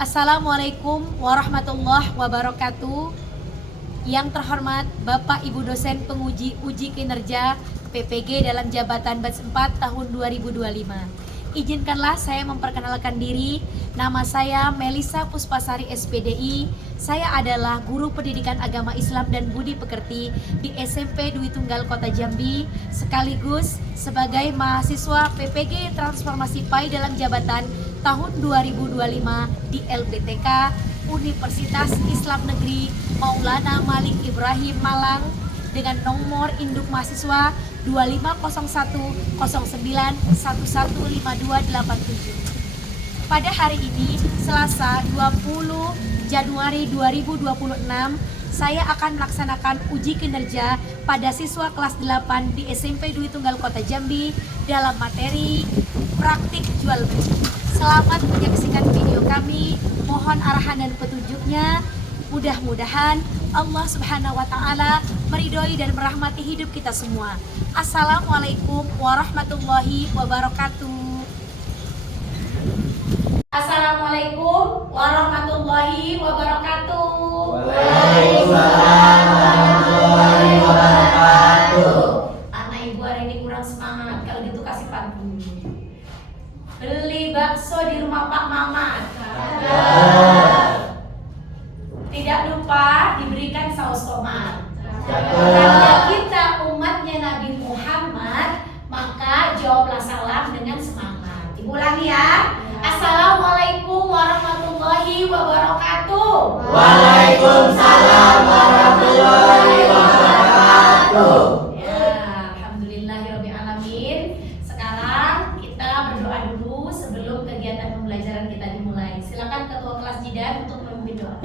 Assalamualaikum warahmatullahi wabarakatuh. Yang terhormat Bapak Ibu dosen penguji uji kinerja PPG dalam jabatan batch 4 tahun 2025. Izinkanlah saya memperkenalkan diri. Nama saya Melisa Puspasari SPDI. Saya adalah guru pendidikan agama Islam dan budi pekerti di SMP Dwi Tunggal Kota Jambi, sekaligus sebagai mahasiswa PPG Transformasi PAI dalam jabatan tahun 2025 di LPTK Universitas Islam Negeri Maulana Malik Ibrahim Malang dengan nomor induk mahasiswa 250191115287. Pada hari ini, Selasa 20 Januari 2026, saya akan melaksanakan uji kinerja pada siswa kelas 8 di SMP Dwi Tunggal Kota Jambi dalam materi praktik jual beli. Selamat menyaksikan video kami. Mohon arahan dan petunjuknya. Mudah-mudahan Allah Subhanahu wa taala meridhoi dan merahmati hidup kita semua. Assalamualaikum warahmatullahi wabarakatuh. Assalamualaikum warahmatullahi wabarakatuh. Waalaikumsalam warahmatullahi wabarakatuh. Anak ibu hari ini kurang semangat, kalau gitu kasih pantun. Beli bakso di rumah Pak Mamat. Tidak lupa diberikan saus tomat. Karena kita umatnya Nabi Muhammad, maka jawablah salam dengan semangat. Ibu ulangi ya. Assalamualaikum warahmatullahi wabarakatuh. Waalaikumsalam warahmatullahi wabarakatuh. Ya, alhamdulillahirabbil alamin. Sekarang kita berdoa dulu sebelum kegiatan pembelajaran kita dimulai. Silakan ketua kelas Jidan untuk memimpin doa.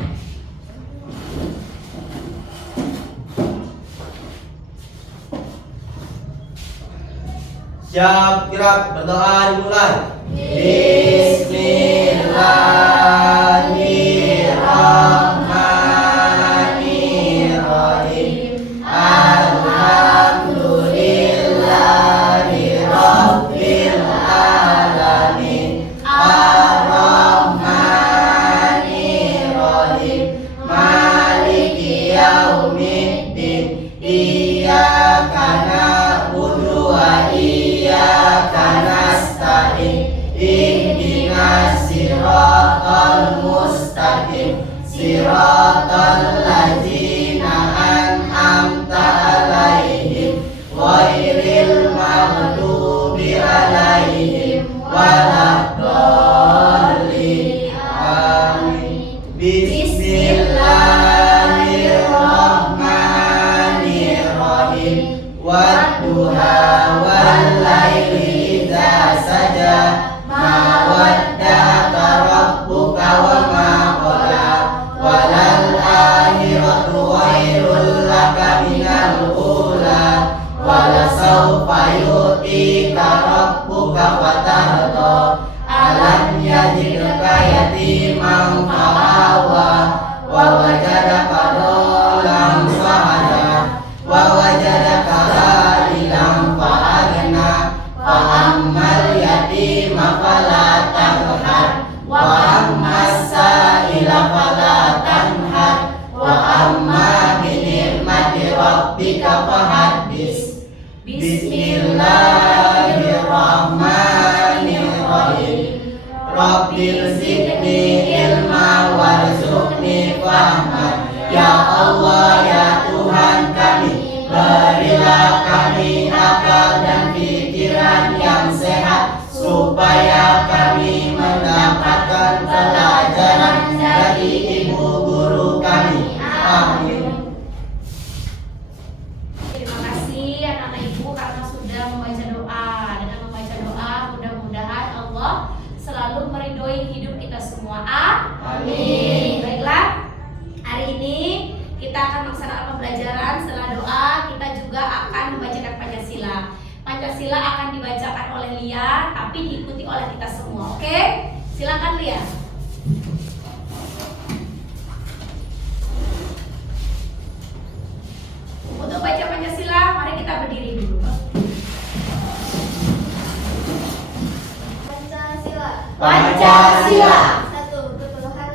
Siap, kirap, berdoa dimulai. Bismillahirrahmanirrahim. Alhamdulillahi rabbil alamin. Ar-Rahmanirrahim. Maliki yaumiddin. Iyyaka na'budu wa iyyaka nasta'in. Ihdinas siratal mustaqim. Siratal ladzina an'amta 'alaihim ghairil maghdubi 'alaihim waladdallin. Amin. Bismillahirrahmanirrahim. Wadduha wallaili idza saja. Ma wadda'aka rabbuka wa ma qala. Walal akhiratu khairul laka minal ula. Walasawfa yu'tika rabbuka fatarda. Alam yajidka yatiman fa'awa. Wa wajadaka dhalan fahada. Wa wajadaka dha'ilan fa'agna. Fa'ammal yatima fala taqhar. Wa ammas sa'ila fala tanhar. Wa amma bi ni'mati rabbika fahaddis. Bismillahirrahmanirrahim. Rabbil zidni ilma warzuqni fahman. Ya Allah, ya Tuhan kami, berilah kami akal dan pikiran yang sehat, supaya kami mendapatkan pelajaran dari ibu guru kami. Amin. Terima kasih anak-anak ibu karena sudah membaca doa. Dengan membaca doa mudah-mudahan Allah selalu meridhoi hidup kita semua. Amin. Baiklah, hari ini kita akan melaksanakan pembelajaran. Setelah doa kita juga akan membacakan Pancasila. Pancasila akan dibacakan oleh Lia, tapi diikuti oleh kita semua. Oke? Silakan Lia. Untuk baca Pancasila, mari kita berdiri dulu. Pancasila. Pancasila. Satu, berpedoman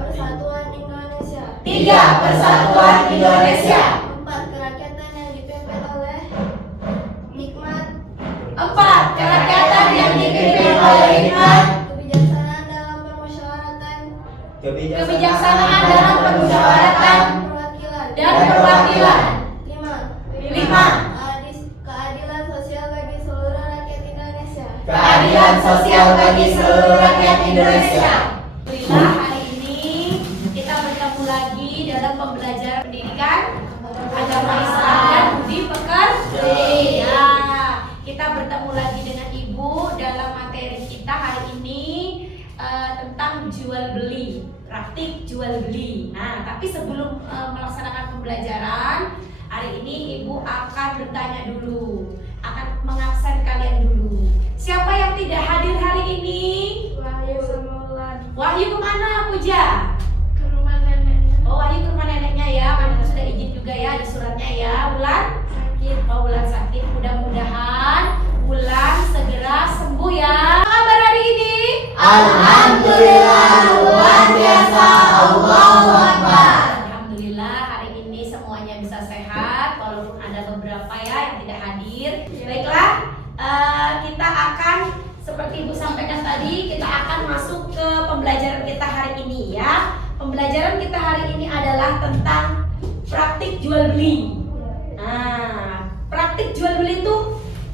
Persatuan Indonesia. 3. Persatuan Indonesia. 4. Kerakyatan yang dipimpin oleh hikmat. 4. Kerakyatan yang dipimpin oleh hikmat. Kebijaksanaan dalam permusyawaratan Kebijaksanaan dalam permusyawaratan perwakilan. dan perwakilan. 5. 5. Keadilan sosial bagi seluruh rakyat Indonesia. Keadilan sosial bagi seluruh rakyat Indonesia. Alhamdulillah, hari ini kita bertemu lagi dalam pembelajaran pendidikan agama Islam dan budi pekerti. Ya, kita bertemu lagi dengan Ibu dalam materi kita hari ini tentang jual beli, praktik jual beli. Nah, tapi sebelum melaksanakan pembelajaran hari ini, Ibu akan bertanya dulu, akan mengabsen kalian dulu. Siapa yang tidak hadir hari ini? Wahyu Semulan. Wahyu kemana, Puja? Ke rumah neneknya. Oh, Wahyu ke rumah neneknya ya, kan itu sudah izin juga ya, ada suratnya ya. Wulan sakit, oh Wulan sakit. Mudah-mudahan Wulan segera sembuh ya. Apa kabar hari ini? Alhamdulillah, luar biasa. Allahu Akbar. Alhamdulillah hari ini semuanya bisa sehat, walaupun ada beberapa ya yang tidak hadir. Baiklah, kita akan seperti Ibu sampaikan tadi, kita akan masuk ke pembelajaran kita hari ini ya. Pembelajaran kita hari ini adalah tentang praktik jual beli. Nah, praktik jual beli itu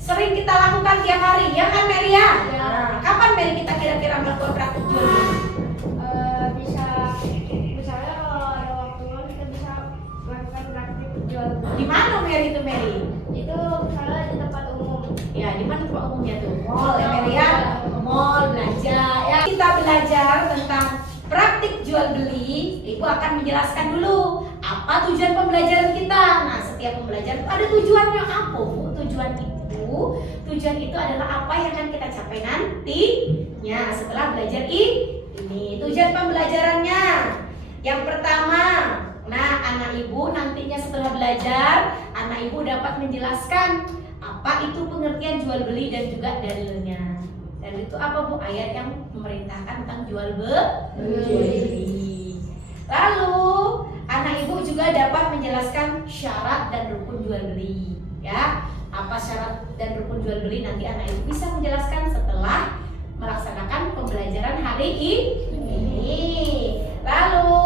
sering kita lakukan tiap hari, ya kan Mary ya? Nah, kapan Mary kita kira-kira melakukan praktik jual beli? Bisa misalnya kalau ada waktu luang kita bisa melakukan praktik jual beli. Di mana Mary itu Mary? Itu misalnya di tempat umum. Ya, di mana tempat umumnya tuh? Mall ya Mary ya? Mall belanja ya. Kita belajar tentang praktik jual beli. Ibu akan menjelaskan dulu apa tujuan pembelajaran kita. Nah, setiap pembelajaran itu ada tujuannya apa, Bu? Tujuan itu adalah apa yang akan kita capai nantinya setelah belajar ini. Tujuan pembelajarannya yang pertama, nah anak ibu nantinya setelah belajar, anak ibu dapat menjelaskan apa itu pengertian jual beli dan juga dalilnya. Dan itu apa Bu? Ayat yang memerintahkan tentang jual beli. Lalu anak ibu juga dapat menjelaskan syarat dan rukun jual beli ya. Apa syarat dan rukun jual beli nanti anak ibu bisa menjelaskan setelah melaksanakan pembelajaran hari ini. Lalu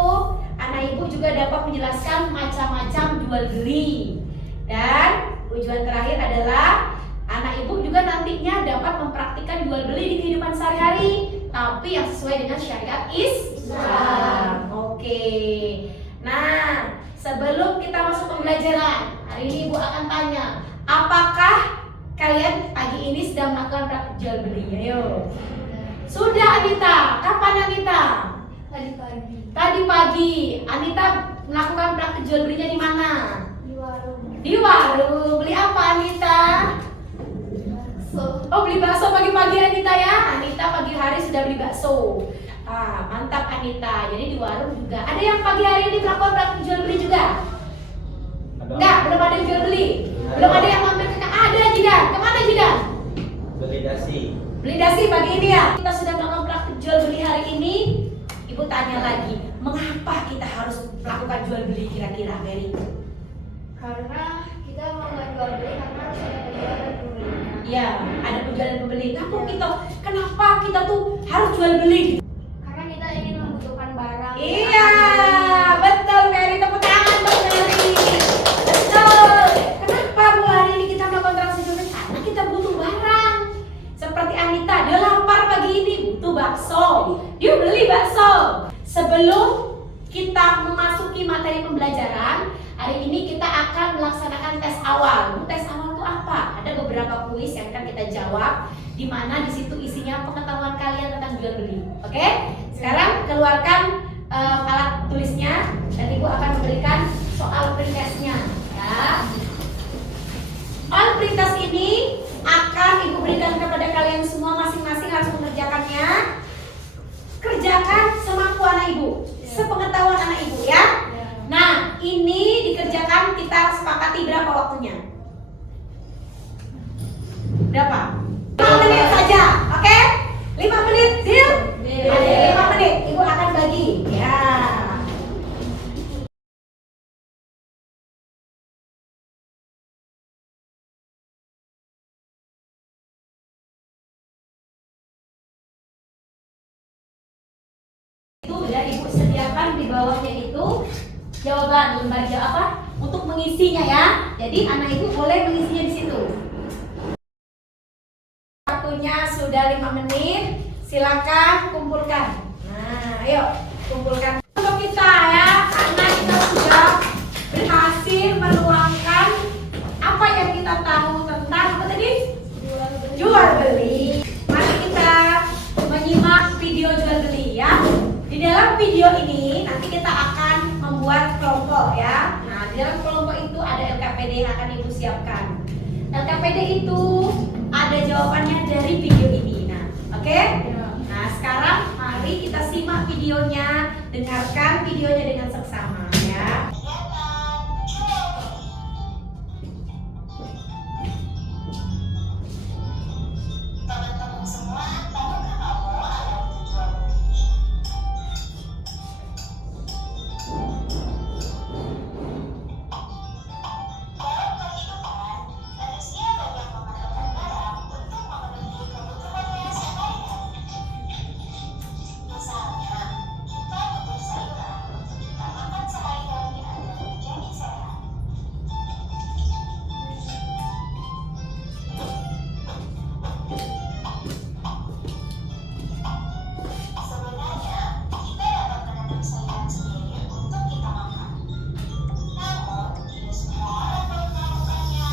anak ibu juga dapat menjelaskan macam-macam jual beli. Dan tujuan terakhir adalah anak ibu juga nantinya dapat mempraktikkan jual beli di kehidupan sehari-hari, tapi yang sesuai dengan syariat Islam. Oke. Nah, sebelum kita masuk pembelajaran, hari ini ibu akan tanya, apakah kalian pagi ini sedang melakukan praktik jual beli? Ayo. Sudah Anita. Kapan Anita? Tadi pagi Tadi pagi. Anita melakukan praktik jual belinya di mana? di warung. Di warung. Beli apa Anita? So, Oh, beli bakso pagi-pagi Anita ya. Anita pagi hari sudah beli bakso. Ah, mantap Anita. Jadi di warung juga. Ada yang pagi hari ini melakukan praktik jual beli juga? Enggak, belum ada yang jual beli. Belum ada yang mampir ke ada Jidan. Kemana Jidan? Beli dasi. Beli dasi pagi ini ya. Kita sudah melakukan praktik jual beli hari ini. Ibu tanya lagi, mengapa kita harus melakukan jual beli kira-kira Mary? karena kita mau jual beli karena harus ada penjual dan pembeli. Iya, ada penjual dan pembeli. Kenapa kita tuh harus jual beli? Karena kita ingin membutuhkan barang. Iya, betul Mary. Tepuk tangan buat Mary. Betul. Kenapa Bu hari ini kita melakukan transaksi jual beli? Karena kita butuh barang. Seperti Anita, dia lapar pagi ini butuh bakso. Dia beli bakso. Sebelum kita memasuki materi pembelajaran, hari ini kita akan melaksanakan tes awal. Tes awal itu apa? Ada beberapa kuis yang akan kita jawab, di mana di situ isinya pengetahuan kalian tentang jual beli. Oke? Sekarang keluarkan alat tulisnya dan Ibu akan memberikan soal pretestnya. Ya. Soal pretest ini akan Ibu berikan kepada kalian semua, masing-masing harus mengerjakannya. Kerjakan semampu anak Ibu, sepengetahuan anak Ibu ya. Nah, ini dikerjakan, kita sepakati berapa waktunya? Berapa? 5 menit saja, oke? 5 menit, deal? Ada 5 menit, Ibu akan bagi. Ya, tuliskan di bawahnya itu jawaban lembar jawab apa untuk mengisinya ya. Jadi anak ibu boleh mengisinya di situ. Waktunya sudah 5 menit. Silakan kumpulkan. Nah, ayo kumpulkan. Untuk kita ya, karena kita sudah berhasil meluangkan apa yang kita tahu tentang apa tadi? Jual beli. Mari kita menyimak video jual beli ya. Di dalam video ini nanti kita akan membuat kelompok ya. Nah, di dalam kelompok itu ada LKPD yang akan ibu siapkan. LKPD itu ada jawabannya dari video ini. Nah, oke? Nah, sekarang mari kita simak videonya, dengarkan videonya dengan seksama ya. Teman-teman semua, tahukah kamu apa itu jual beli? Dalam kehidupan, manusia banyak memerlukan barang untuk memenuhi kebutuhannya sehari-hari. Misalnya, kita butuh sayuran untuk kita makan sehari-hari agar menjadi sehat. Sebenarnya, kita dapat menanam sayuran sendiri untuk kita makan. Namun, tidak semua orang dapat melakukannya.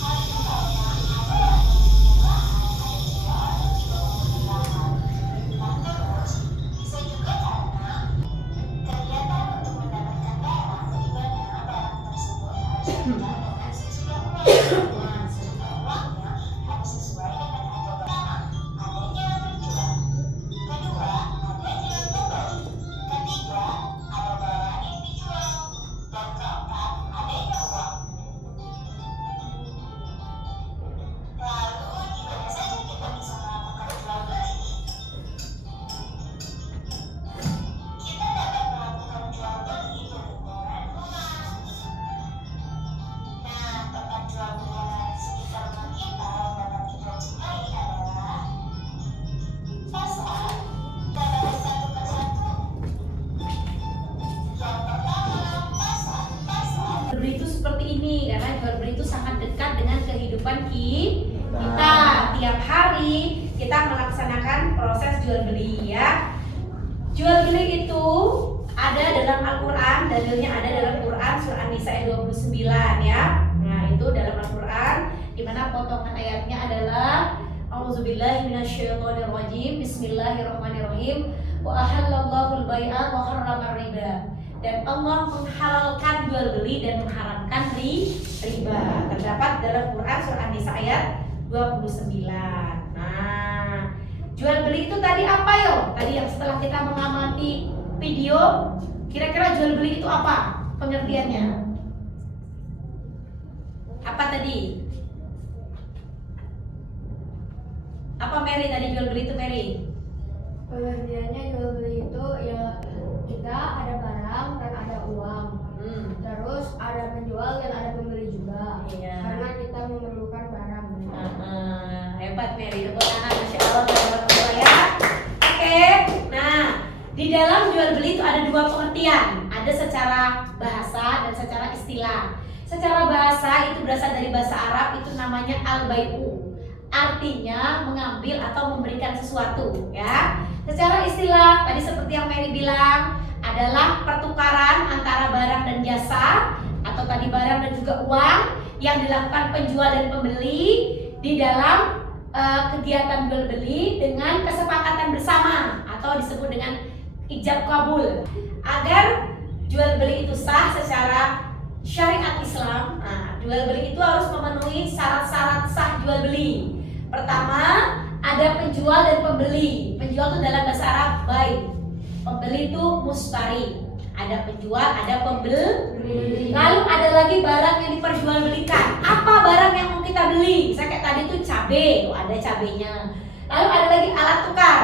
Hal itu karena ada yang mempunyai lahan, ada juga orang yang tidak mempunyai lahan. Dan terus, bisa juga karena kegiatan untuk mendapatkan barang di mana barang tersebut harus dibayar dengan sejumlah uang. Dan sejumlah uangnya harus sesuai dengan harga barang. Adanya penjual. Kedua, adanya pembeli. Ketiga, ada barang yang dijual. Dan keempat, adanya uang. Lalu, di mana saja kita bisa melakukan jual beli? Kita dapat melakukan jual beli di lingkungan rumah. Nah, tempat jual beli yang ada di sekitar rumah kita yang dapat kita jumpai adalah pasar. Kita bahas satu persatu. Yang pertama, pasar. Jual beli itu seperti ini karena jual beli itu sangat dekat dengan kehidupan kita. Tiap hari kita melaksanakan proses jual beli ya. Jual beli itu ada dalam Al-Quran, dalilnya ada dalam Quran surah An-Nisa ayat 29 ya. Nah, itu dalam Al-Quran di mana potongan ayatnya adalah A'udzubillahi minasyaitonirrajim. Bismillahirrahmanirrahim. Wa ahallallahu al-bai'a wa harrama riba. Dan Allah menghalalkan jual beli dan mengharamkan riba. Terdapat dalam Quran surah An-Nisa ayat 29. Nah, jual beli itu tadi apa yo? Tadi yang setelah kita mengamati video, kira-kira jual beli itu apa pengertiannya? Apa tadi? Apa Mary tadi jual beli itu Mary? Pengertiannya jual beli itu ya kita ada barang dan ada uang. Terus ada penjual dan ada pembeli juga. Iya. Karena kita memerlukan barang. Hebat Mary, tepuk tangan, Masya Allah, tabarakallah ya. Oke, nah di dalam jual beli itu ada dua pengertian. Ada secara bahasa dan secara istilah. Secara bahasa itu berasal dari bahasa Arab, itu namanya al-bai'u. Artinya mengambil atau memberikan sesuatu ya. Secara istilah tadi seperti yang Mary bilang adalah pertukaran antara barang dan jasa atau tadi barang dan juga uang yang dilakukan penjual dan pembeli di dalam kegiatan jual beli dengan kesepakatan bersama atau disebut dengan ijab kabul. Agar jual beli itu sah secara syariat Islam, nah, jual beli itu harus memenuhi syarat-syarat sah jual beli. Pertama, ada penjual dan pembeli. Penjual itu dalam bahasa Arab bai. Pembeli itu mustari. Ada penjual, ada pembeli. Lalu ada lagi barang yang diperjualbelikan. Apa barang yang mau kita beli? Misalnya kayak tadi itu cabai, ada cabainya. Lalu ada lagi alat tukar.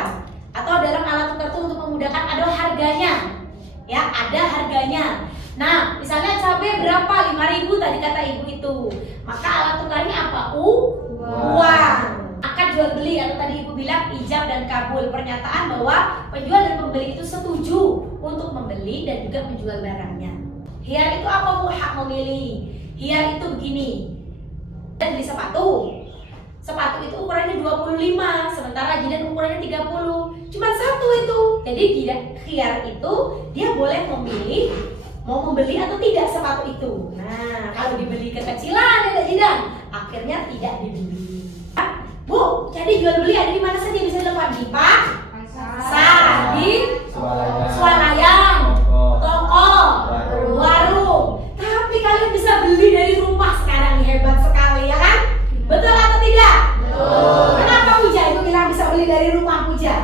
Atau dalam alat tukar itu untuk memudahkan ada harganya. Ya, ada harganya. Nah, misalnya cabai berapa? 5.000 tadi kata ibu itu. Maka alat tukarnya apa? Uang. Akad jual beli atau tadi ibu bilang ijab dan kabul, pernyataan bahwa penjual dan pembeli itu setuju untuk membeli dan juga menjual barangnya. Khiyar itu apa Bu? Hak memilih. Khiyar itu begini. Dan beli sepatu. Sepatu itu ukurannya 25, sementara jidat ukurannya 30. Cuma satu itu. Jadi khiyar itu dia boleh memilih mau membeli atau tidak sepatu itu. Nah, kalau dibeli kekecilan ada jidat, akhirnya tidak dibeli. Bu, jadi jual beli ada di mana saja bisa dilakukan? Di pasar, di swalayan, toko, warung. Tapi kalian bisa beli dari rumah sekarang, hebat sekali ya kan? Betul atau tidak? Betul. Kenapa Puja itu bilang bisa beli dari rumah Puja?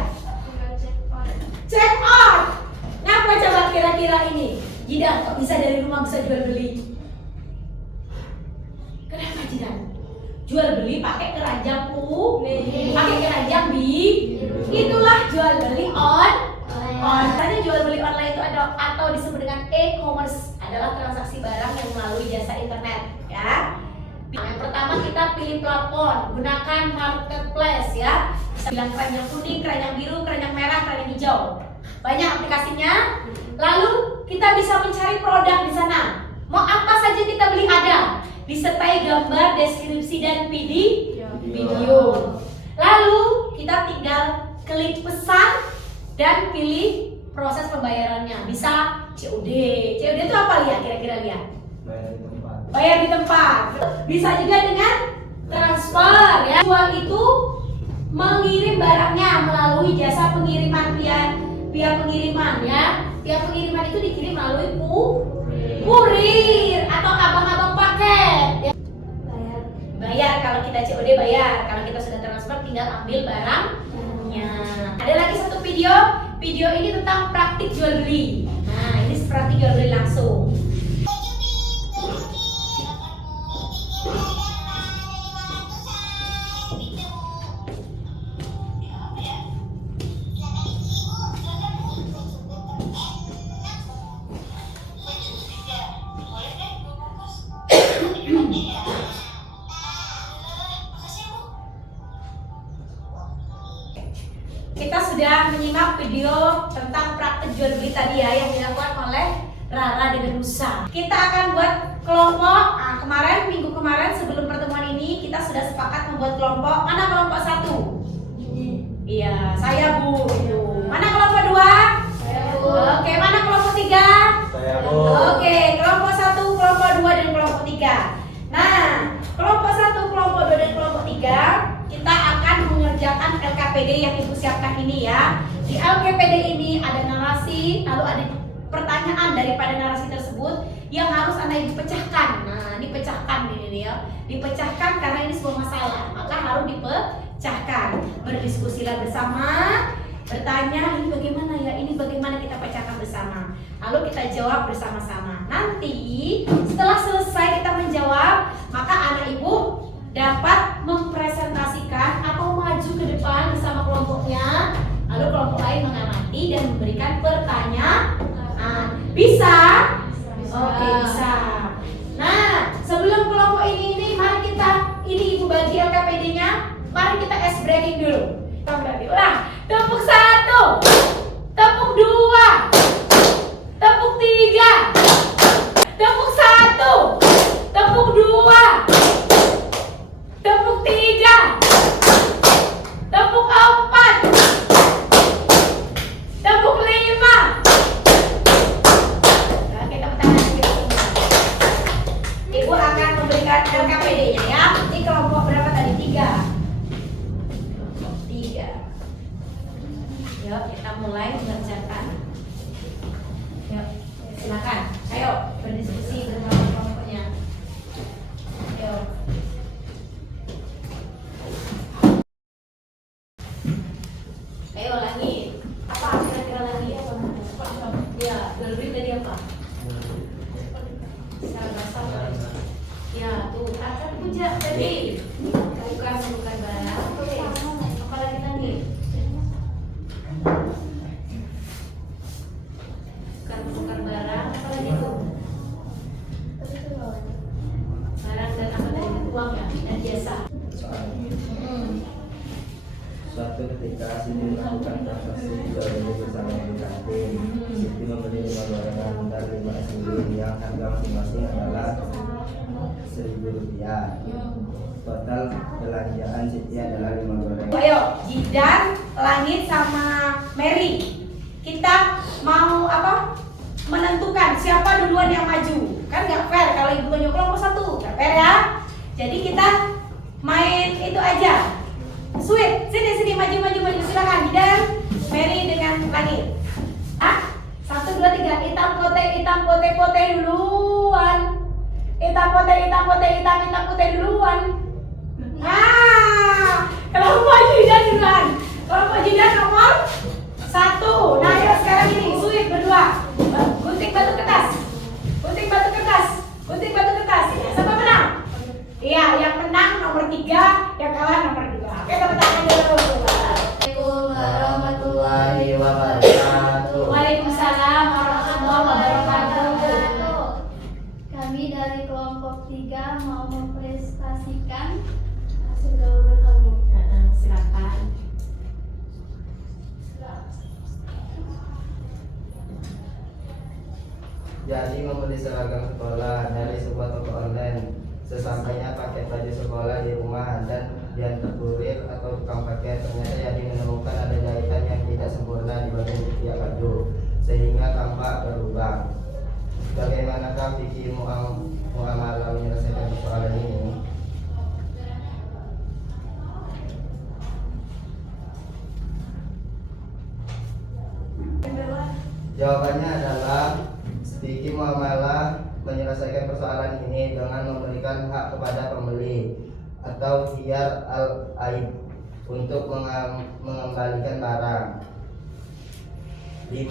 Check out. Ngapa coba kira-kira ini? Jidan kok bisa dari rumah bisa jual beli? Kenapa Jidan? Jual beli pakai keranjang pakai keranjang itulah jual beli Tadi jual beli online itu ada atau disebut dengan e-commerce adalah transaksi barang yang melalui jasa internet ya. Yang pertama kita pilih platform, gunakan marketplace ya. Bisa bilang keranjang kuning, keranjang biru, keranjang merah, keranjang hijau. Banyak aplikasinya. Lalu kita bisa mencari produk di sana. Mau apa saja kita beli ada, disertai gambar, deskripsi dan video. Lalu kita tinggal klik pesan dan pilih proses pembayarannya. Bisa COD. COD itu apa lihat? Kira-kira lihat. Bayar di tempat. Bisa juga dengan transfer ya. Jual itu mengirim barangnya melalui jasa pengiriman pihak pengiriman ya. Pihak pengiriman itu dikirim melalui kurir atau abang-abang paket ya. Bayar kalau kita COD bayar. Kalau kita sudah transfer tinggal ambil barangnya. Ada lagi satu video. Video ini tentang praktik jual beli. Nah, ini praktik jual beli langsung. Kita sudah menyimak video tentang praktik jual beli tadi ya yang dilakukan oleh Rara dengan Nusa. Kita akan buat kelompok. Minggu kemarin sebelum pertemuan ini kita sudah sepakat membuat kelompok. Mana kelompok 1? Iya, saya Bu. Mana kelompok 2? Saya Bu. Oke, mana kelompok 3? Saya Bu. Oke, kelompok 1, kelompok 2 dan kelompok 3. Nah, kelompok 1, kelompok 2 dan kelompok 3 kita akan mengerjakan LKPD yang Ibu siapkan ini ya. Di LKPD ini ada narasi, lalu ada pertanyaan daripada narasi tersebut yang harus Anda Ibu pecahkan. Nah, ini pecahkan ini ya. Dipecahkan karena ini sebuah masalah, maka harus dipecahkan. Berdiskusilah bersama, bertanya ini bagaimana ya, ini bagaimana kita pecahkan bersama. Lalu kita jawab bersama-sama. Nanti setelah selesai kita menjawab, maka anak Ibu dapat mempresentasikan atau maju ke depan bersama kelompoknya, lalu kelompok lain mengamati dan memberikan pertanyaan. Bisa? Oke, bisa. Nah, sebelum kelompok ini mari kita Ibu bagi LKPD-nya. Mari kita ice breaking dulu. Kita berarti ulang. Tepuk 1, tepuk 2, tepuk 3, tepuk 1, tepuk 2, tepuk 3, tepuk 4, tepuk 5. Oke, tepuk tangan kita semua. Ibu akan memberikan LKPD-nya ya. Ini kelompok berapa tadi? 3. Yuk, kita mulai mengerjakan. Yuk, silakan. Ayo berdiskusi bersama kelompoknya. Yuk. Ayo lagi. Apa kira-kira lagi? Ya, jual beli tadi apa? Secara bahasa. Ya, tuh akan puja tadi. Bukan barang. Oke. Apa lagi tadi? Bukan barang. Apa lagi tuh? Barang dan apa tadi? Uang ya dan jasa. Suatu ketika Siti melakukan transaksi jual beli bersama ibu kantin. Siti yang harga masing-masing adalah Rp1.000. Total belanjaan Siti adalah 5 goreng. Ayo, Jidan, Langit sama Mary. Kita mau apa? Menentukan siapa duluan yang maju. Kan nggak fair kalau ibu tunjuk kelompok satu. Nggak fair ya. Jadi kita main itu aja. Sweet, sini maju silakan. Jidan, Mary dengan Langit. Ah, 1, 2, 3. Hitam pote duluan. Hitam pote duluan. Nah, kelompok Jidan duluan. Kelompok Jidan nomor 1. Nah, ayo sekarang ini Sweet berdua. Gunting batu kertas. Siapa menang? Iya, yang menang nomor 3, yang kalah nomor 2. Oke, tepuk tangan dulu. Assalamualaikum Warahmatullahi wabarakatuh. Waalaikumsalam warahmatullahi wabarakatuh. Kami dari kelompok 3 mau mempresentasikan hasil jawaban kami. Silakan. Jadi membeli seragam sekolah dari sebuah toko online. Sesampainya pakai baju sekolah di rumah dan diantar kurir atau tukang paket, ternyata Yadi menemukan ada jahitan yang tidak sempurna di bagian ketiak baju sehingga tampak berlubang. Bagaimanakah fikih muamalah menyelesaikan persoalan ini? Jawabannya adalah fikih muamalah menyelesaikan persoalan ini dengan memberikan hak kepada pembeli atau khiyar al-aib untuk mengembalikan barang. 5.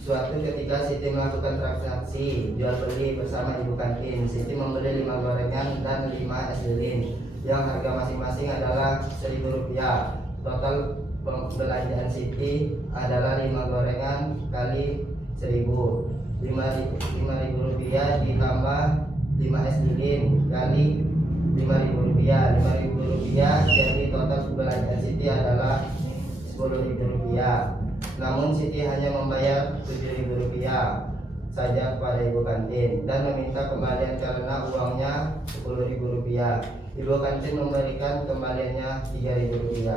Suatu ketika Siti melakukan transaksi jual beli bersama ibu kantin. Siti membeli 5 gorengan dan 5 es lilin yang harga masing-masing adalah Rp1.000. Total belanjaan Siti adalah 5 gorengan kali 1.000, Rp5.000 ditambah 5 es lilin kali Rp5.000. Rp5.000 jadi total belanjaan Siti adalah Rp10.000. Namun Siti hanya membayar Rp7.000 saja kepada ibu kantin dan meminta kembalian karena uangnya Rp10.000. Ibu kantin memberikan kembaliannya Rp3.000.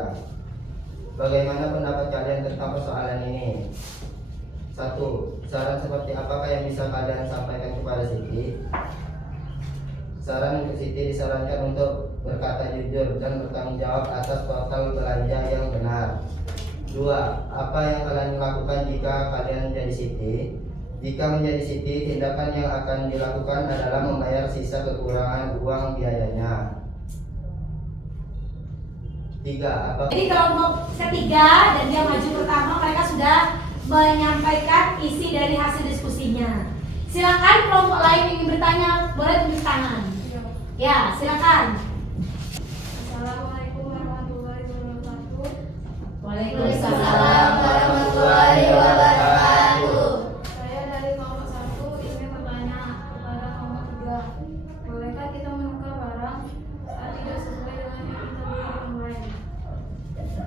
Bagaimana pendapat kalian tentang persoalan ini? 1. Saran seperti apakah yang bisa kalian sampaikan kepada Siti? Saran untuk Siti disarankan untuk berkata jujur dan bertanggung jawab atas total belanja yang benar. 2. Apa yang kalian lakukan jika kalian menjadi Siti? Jika menjadi Siti, tindakan yang akan dilakukan adalah membayar sisa kekurangan uang biayanya. 3. Jadi kelompok ketiga dan dia maju pertama, mereka sudah menyampaikan isi dari hasil diskusinya. Silakan kelompok lain yang ingin bertanya boleh tunjuk tangan. Ya, silakan. Assalamualaikum warahmatullahi wabarakatuh. Waalaikumsalam warahmatullahi wabarakatuh. Saya dari kelompok 1 ingin bertanya kepada kelompok 3. Bolehkah kita menukar barang saat tidak sesuai dengan yang kita beli online?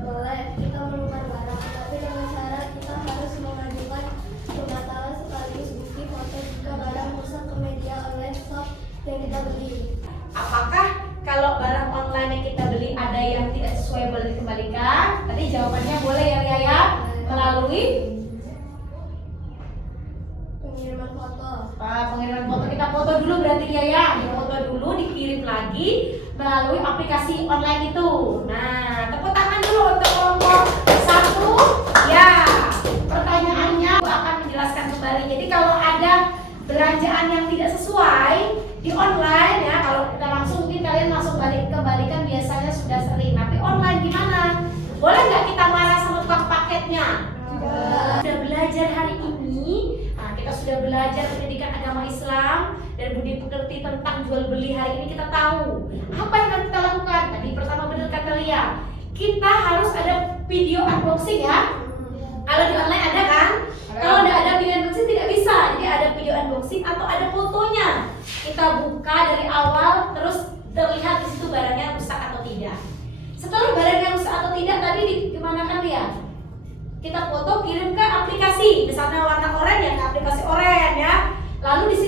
Boleh, kita menukar barang, tapi dengan syarat kita harus mengajukan pembatalan sekaligus bukti foto jika barang rusak ke media online shop yang kita beli. Apakah kalau barang online yang kita beli ada yang tidak sesuai boleh dikembalikan? Tadi jawabannya boleh ya Ria ya, melalui Pengiriman foto. pengiriman foto. Kita foto dulu berarti Ria ya, foto dulu dikirim lagi melalui aplikasi online itu. Nah, tepuk tangan dulu untuk kelompok 1. Ya, pertanyaannya aku akan menjelaskan kembali. Jadi kalau ada belanjaan yang tidak sesuai di online ya, kalau kita langsung mungkin kalian langsung kembalikan biasanya sudah sering. Tapi online gimana? Boleh nggak kita marah sama tukang paketnya? Sudah belajar hari ini. Nah, kita sudah belajar pendidikan agama Islam dan budi pekerti tentang jual beli. Hari ini kita tahu apa yang harus kita lakukan. Tadi pertama benar kata Lia, kita harus ada video unboxing ya. Kalau di online ada kan? Kalau tidak ada video unboxing tidak bisa. Jadi ada video unboxing atau ada fotonya. Kita buka dari awal terus terlihat di situ barangnya rusak atau tidak. Setelah barangnya rusak atau tidak tadi gimana kan Lia? Kita foto kirim ke aplikasi, misalnya warna oranye ya ke aplikasi oranye ya. Lalu di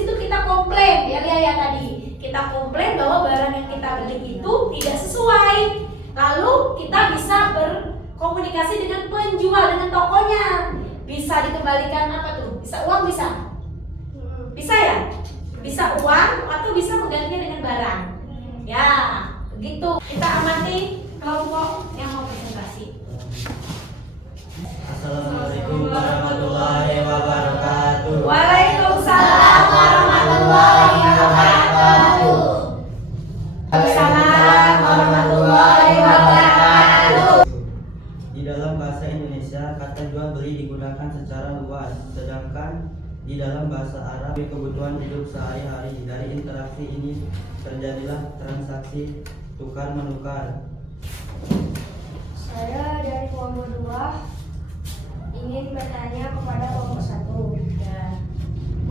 kita komplain bahwa barang yang kita beli itu tidak sesuai. Lalu kita bisa berkomunikasi dengan penjual, dengan tokonya. Bisa dikembalikan apa tuh? Bisa uang, bisa? Bisa ya? Bisa uang atau bisa menggantinya dengan barang. Ya, begitu. Kita amati kelompok yang mau presentasi. Assalamualaikum warahmatullahi wabarakatuh. Waalaikumsalam warahmatullahi wabarakatuh. Waalaikumsalam warahmatullahi wabarakatuh. Di dalam bahasa Indonesia, kata jual beli digunakan secara luas, sedangkan di dalam bahasa Arab kebutuhan hidup sehari-hari. Dari interaksi ini terjadilah transaksi tukar menukar. Saya dari kelompok 2 ingin bertanya kepada kelompok 1. Ya.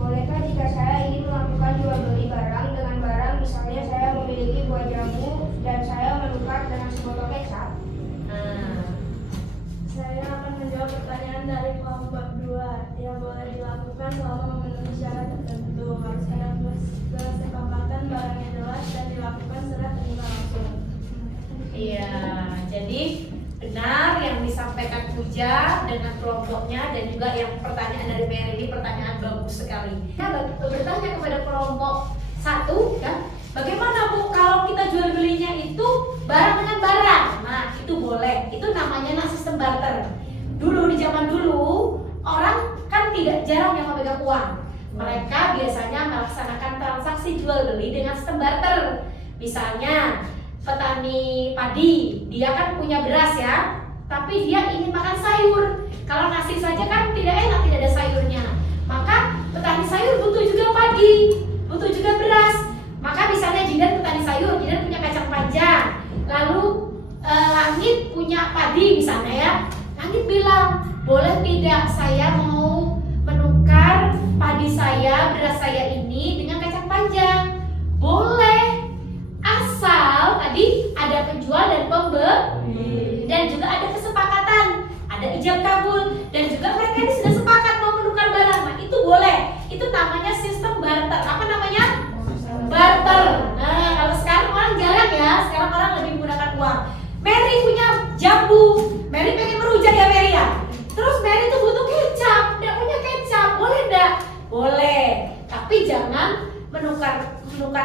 Bolehkah jika saya ingin melakukan jual beli barang dengan barang, misalnya saya memiliki buah jamu dan saya menukar dengan sebotol kecap? Nah, Saya akan menjawab pertanyaan dari kelompok 2. Tidak boleh dilakukan selama memenuhi syarat tertentu. Harus ada kesepakatan barangnya jelas dan dilakukan serah terima langsung. iya. Jadi benar yang disampaikan Puja dengan kelompoknya dan juga yang pertanyaan dari Mary ini pertanyaan bagus sekali. Kita bertanya kepada kelompok 1 kan, bagaimana Bu kalau kita jual belinya itu barang dengan barang? Nah itu boleh, itu namanya sistem barter. Dulu di zaman dulu orang kan tidak jarang yang memegang uang. Mereka biasanya melaksanakan transaksi jual beli dengan sistem barter. Misalnya petani padi, dia kan punya beras ya, tapi dia ingin makan sayur. Kalau nasi saja kan tidak enak, tidak ada sayurnya. Maka petani sayur butuh juga padi, butuh juga beras. Maka misalnya Jidan petani sayur, Jidan punya kacang panjang. Lalu Langit punya padi misalnya ya. Langit bilang, boleh tidak saya mau menukar padi saya, beras saya ini dengan kacang panjang? Boleh. Asal tadi ada penjual dan pembeli dan juga ada kesepakatan, ada ijab kabul dan juga mereka ini sudah sepakat mau menukar barang. Nah itu boleh, itu namanya sistem barter. Apa namanya? Barter. Nah kalau sekarang orang jarang ya, sekarang orang lebih menggunakan uang. Mary punya jambu, Mary pengen merujak ya Mary ya. Terus Mary tuh butuh kecap, tidak punya kecap, boleh enggak? Boleh, tapi jangan menukar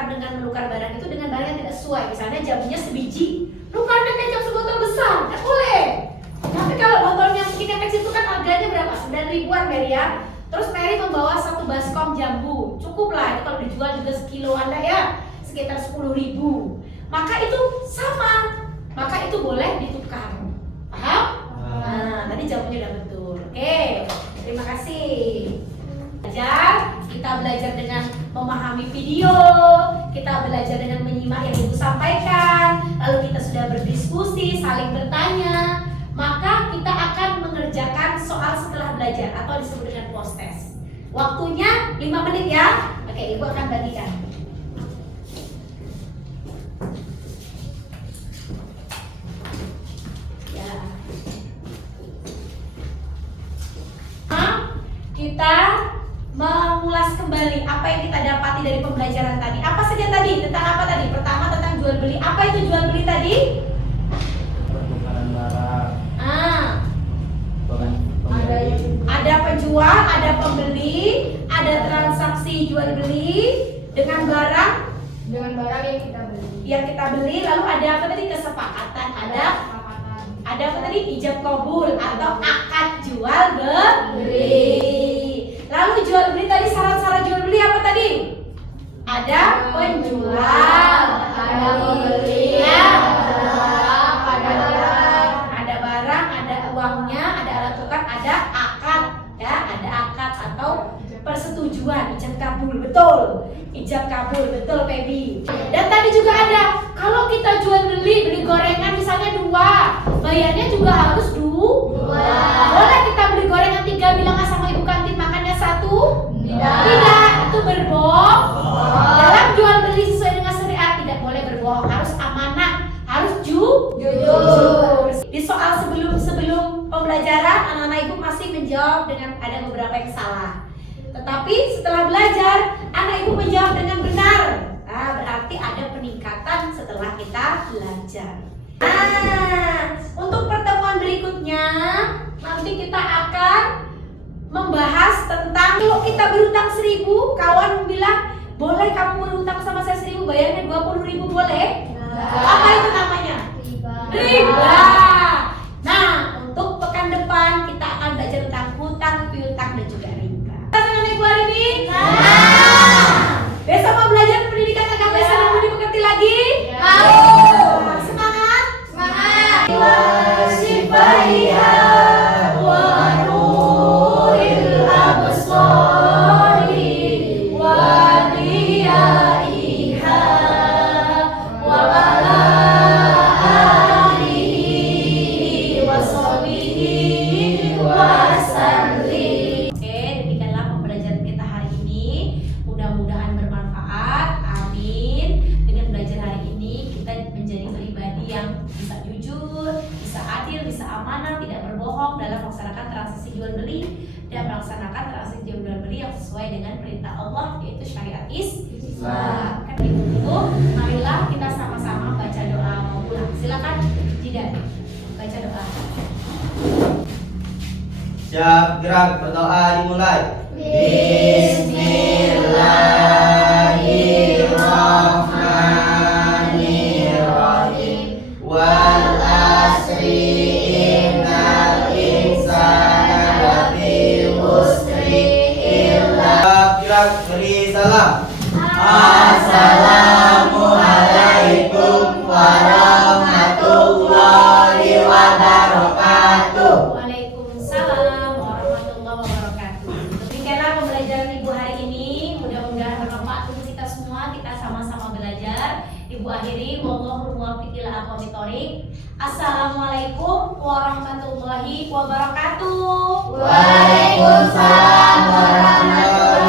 dengan menukar barang itu dengan barang yang tidak sesuai. Misalnya jambunya sebiji, nukarnya kecap sebotol besar, tidak boleh. Tapi kalau botolnya mungkin yang kecil itu kan harganya berapa? 9 ribuan Mary ya. Terus Mary membawa 1 baskom jambu, cukup lah itu kalau dijual juga sekilo Anda ya, sekitar 10 ribu. Maka itu sama, maka itu boleh ditukar. Paham? Nah, tadi jawabannya udah betul. Oke, terima kasih. Kita belajar dengan memahami video, kita belajar dengan menyimak yang Ibu sampaikan, lalu kita sudah berdiskusi, saling bertanya, maka kita akan mengerjakan soal setelah belajar atau disebut dengan post test. Waktunya 5 menit ya. Oke, Ibu akan bagikan. Ya. Kita mengulas kembali apa yang kita dapati dari pembelajaran tadi. Apa saja tadi? Tentang apa tadi? Pertama tentang jual beli. Apa itu jual beli tadi? Pertukaran barang. Ada penjual, ada pembeli, ada transaksi jual beli dengan barang Dengan barang yang kita beli. lalu ada apa tadi? Kesepakatan, ada apa tadi? Ijab kabul atau akad jual beli. Lalu jual beli tadi, syarat-syarat jual beli apa tadi? Ada penjual, ada pembeli, ada barang, ada uangnya, ada alat tukar, ada akad, ya, ada akad atau persetujuan, ijab kabul, betul, ijab kabul, betul, Pebi. Dan tadi juga ada, kalau kita jual beli gorengan misalnya 2, bayarnya juga harus 2. Boleh kita beli gorengan 3, bilang sama ibu kantin makannya 1? Tidak, itu berbohong. Dalam jual beli sesuai dengan syariat tidak boleh berbohong, harus amanah, harus jujur. Di soal sebelum pembelajaran anak-anak ibu masih menjawab dengan ada beberapa yang salah. Tetapi setelah belajar anak ibu menjawab dengan benar. Berarti berarti ada peningkatan setelah kita belajar. Nah, untuk pertemuan berikutnya nanti kita akan membahas tentang kalau kita berutang 1.000, kawan bilang boleh kamu berutang sama saya 1.000, bayarnya 20.000 boleh? Apa itu namanya? Riba. Nah, untuk pekan depan kita akan belajar tentang hutang, piutang dan juga riba. Kita dengan Ibu hari ini? Besok mau belajar pendidikan agama Islam yang budi mengerti lagi? Mau. Semangat? Semangat. Wasifaiha wa nuril absari wa diyaiha wa ala alihi wa sahbihi wa sallim. Oke, demikianlah pembelajaran kita hari ini. Mudah-mudahan bermanfaat. Amin. Dengan belajar hari ini kita menjadi pribadi yang bisa jujur, bisa adil, bisa amanah, tidak berbohong dalam melaksanakan transaksi jual beli dan melaksanakan transaksi jual beli yang sesuai dengan perintah Allah, yaitu syariat Islam. Kan itu, marilah kita sama-sama baca doa mau pulang. Silakan Jidan baca doa. Siap, gerak, berdoa dimulai. Bismillahirrahmanirrahim. Wal asri innal insana lafi khusri illa. Gerak, beri salam. Assalamualaikum warahmatullahi wabarakatuh. Waalaikumsalam warahmatullahi wabarakatuh. Demikianlah pembelajaran Ibu hari ini. Mudah-mudahan bermanfaat untuk kita semua. Kita sama-sama belajar. Ibu akhiri, wallahul muwaffiq ila aqwamit thoriq. Assalamualaikum warahmatullahi wabarakatuh. Waalaikumsalam warahmatullahi